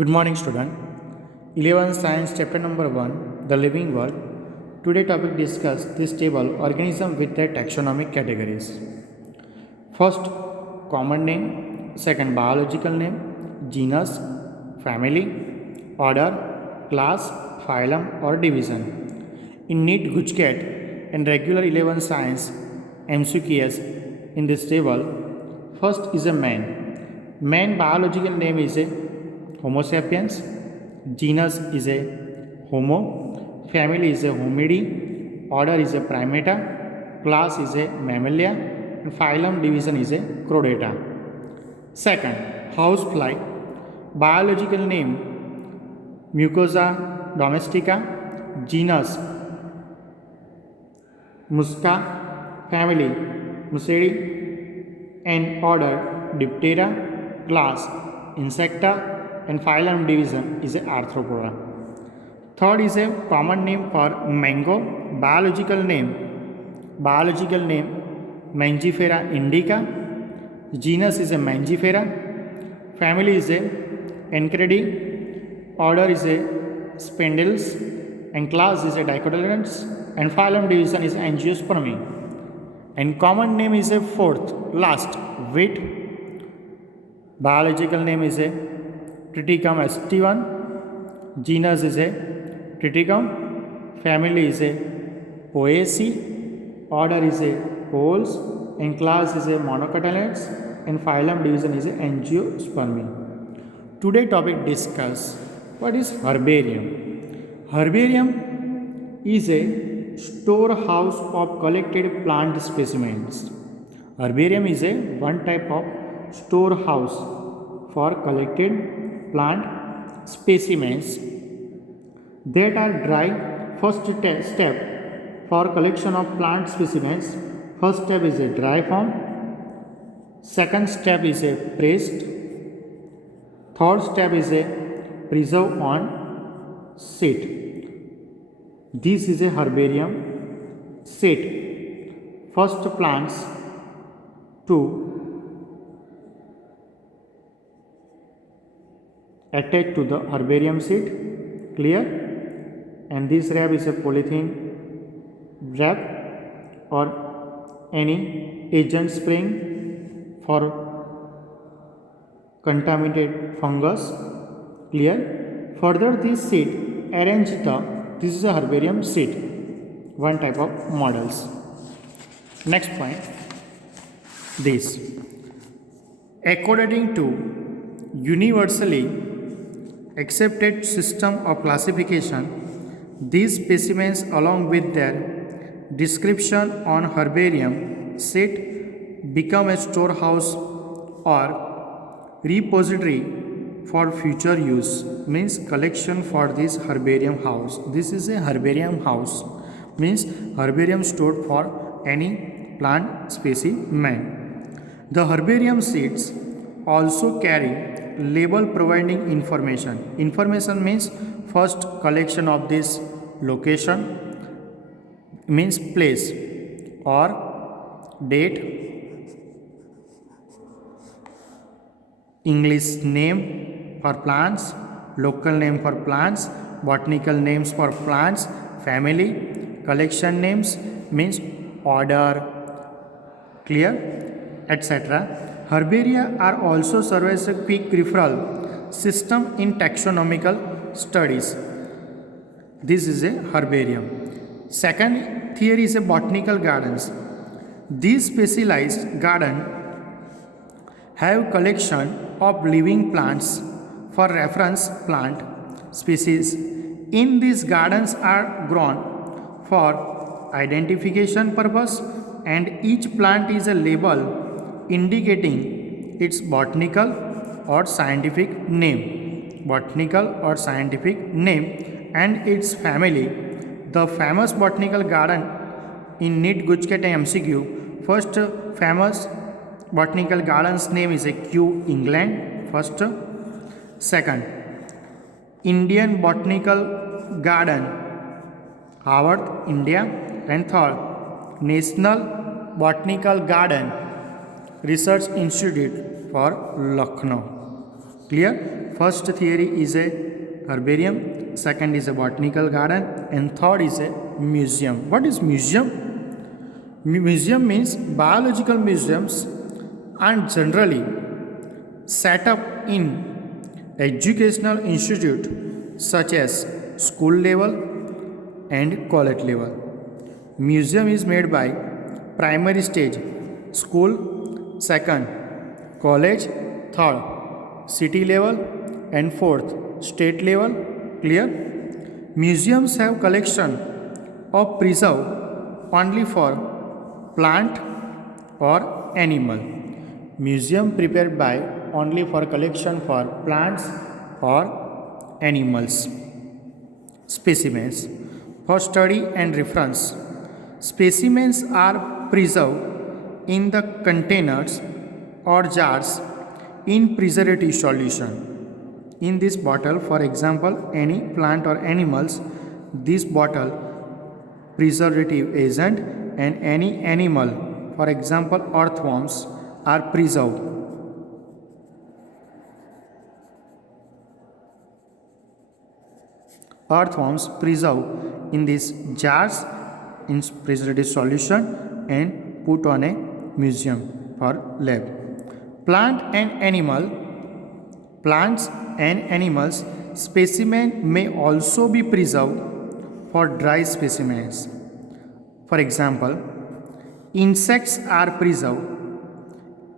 Good morning, student. 11 Science Chapter Number 1 The Living World. Today topic discuss this table organism with their taxonomic categories. First, common name. Second, biological name. Genus, family, order, class, phylum or division. In NEET Gujket and regular 11 Science MCQs in this table, first is a man. Man biological name is a Homo sapiens, genus is a Homo, family is a Homidae, order is a Primata, class is a Mammalia, and phylum division is a Chordata. Second, housefly, biological name Mucosa domestica, genus Musca, family Muscidae, and order Diptera, class Insecta, and phylum division is Arthropoda. Third is a common name for mango, biological name Mangifera indica, genus is a Mangifera, family is a Enchiridae, order is a Spindles, and class is a Dicotyledons, and phylum division is Angiospermae. And common name is a fourth, last, wheat, biological name is a Triticum st1, genus is a Triticum, family is a Poaceae, order is a Poles, and class is a Monocotyledons, and phylum division is a Angiospermae. Today topic discuss what is herbarium. Herbarium is a storehouse of collected plant specimens. Herbarium is a one type of storehouse for collected plant specimens that are dry. First step for collection of plant specimens, first step is a dry form, second step is a pressed, third step is a preserve on sheet. This is a herbarium sheet. First plants to attached to the herbarium sheet, clear, and this wrap is a polythene wrap or any agent spraying for contaminated fungus, clear. Further this sheet arranged this is a herbarium sheet, one type of models. Next point, this according to universally accepted system of classification, these specimens along with their description on herbarium sheet become a storehouse or repository for future use, means collection for this herbarium house. This is a herbarium house, means herbarium stored for any plant specimen. The herbarium sheets also carry label providing information. Information means first collection of this location, means place or date, English name for plants, local name for plants, botanical names for plants, family, collection names means order, clear, etc. Herbaria are also serve as a quick referral system in taxonomical studies. This is a herbarium. Second theory is a botanical gardens. These specialized gardens have collection of living plants for reference plant species. In these gardens are grown for identification purpose, and each plant is a label indicating its botanical or scientific name, and its family. The famous botanical garden in NEET Gujket MCQ, first famous botanical garden's name is a Kew England, first. Second, Indian Botanical Garden, Harvard, India, and third, National Botanical Garden Research Institute for Lucknow, clear. first theory is a herbarium, second is a botanical garden, and third is a museum. What is museum? Museum means biological museums and generally set up in educational institute such as school level and college level. Museum is made by primary stage school, second college, third city level, and fourth state level. Clear? Museums have collection of preserve only for plant or animal. Museum prepared by only for collection for plants or animals. Specimens. For study and reference, specimens are preserved in the containers or jars in preservative solution. In this bottle, for example, any plant or animals, this bottle preservative agent, and any animal, for example, earthworms, are preserved. Earthworms preserved in these jars in preservative solution and put on a museum for lab. Plants and animals specimen may also be preserved for dry specimens. For example, insects are preserved.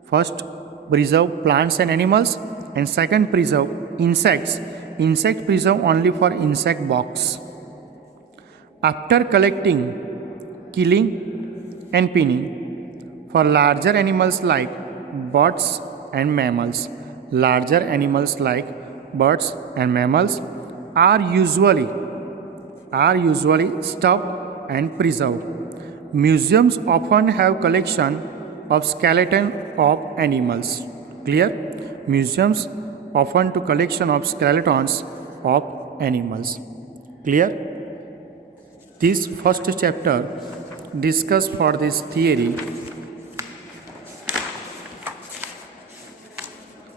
First, preserve plants and animals, and second, preserve insects. Insect preserve only for insect box. After collecting, killing, and pinning for larger animals like birds and mammals. Larger animals like birds and mammals are usually stuffed and preserved. Museums often have collection of skeleton of animals. Clear? Museums often to collection of skeletons of animals. Clear? This first chapter discuss for this theory.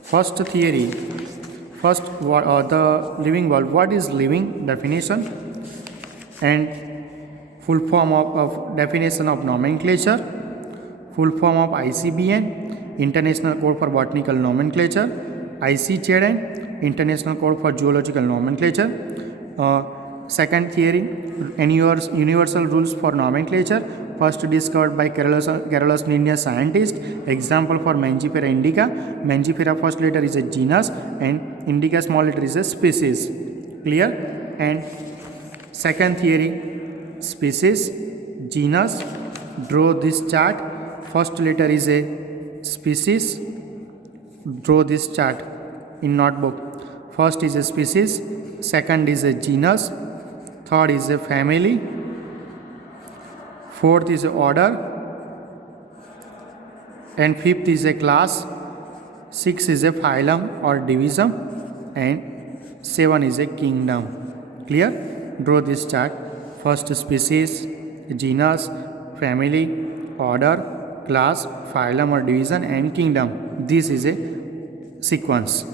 First theory, the living world. What is living? Definition and full form of definition of nomenclature, full form of ICBN, International Code for Botanical Nomenclature, ICCN, International Code for Zoological Nomenclature. Second theory, universal rules for nomenclature, first discovered by Carolus Linnaeus scientist. Example for Mangifera indica. Mangifera first letter is a genus and indica small letter is a species. Clear? And second theory, species, genus. Draw this chart. First letter is a species. Draw this chart in notebook. First is a species, second is a genus, third is a family, fourth is a order, and fifth is a class, sixth is a phylum or division, and seven is a kingdom. Clear? Draw this chart. First species, genus, family, order, class, phylum or division, and kingdom. This is a sequence.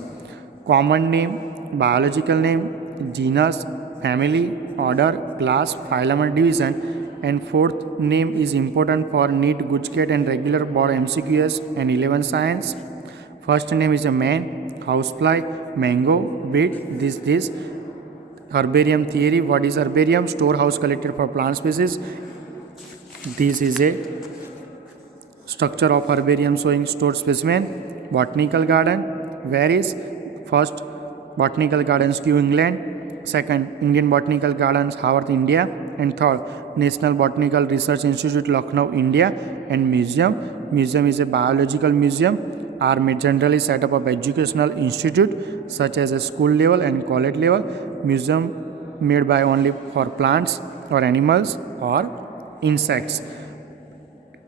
Common name, biological name, genus, family, order, class, phylum or division, and fourth name is important for NEET, Gujket and regular board MCQs and 11 science. First name is a man, housefly, mango, beet, this. Herbarium theory. What is herbarium? Storehouse collected for plant species. This is a structure of herbarium showing stored specimen. Botanical garden varies. First, Botanical Gardens, Kew, England. Second, Indian Botanical Gardens, Haworth, India. And third, National Botanical Research Institute, Lucknow, India. And museum. Museum is a biological museum. Are generally set up of educational institute such as a school level and college level. Museum made by only for plants or animals or insects.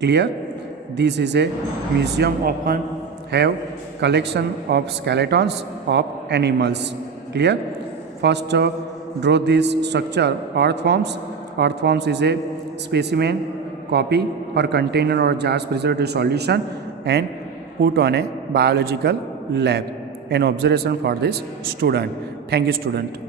Clear? This is a museum often have collection of skeletons of animals. Clear? First, draw this structure. Earthworms. Earthworms is a specimen copy or container or jars preservative solution and put on a biological lab. an observation for this student. Thank you, student.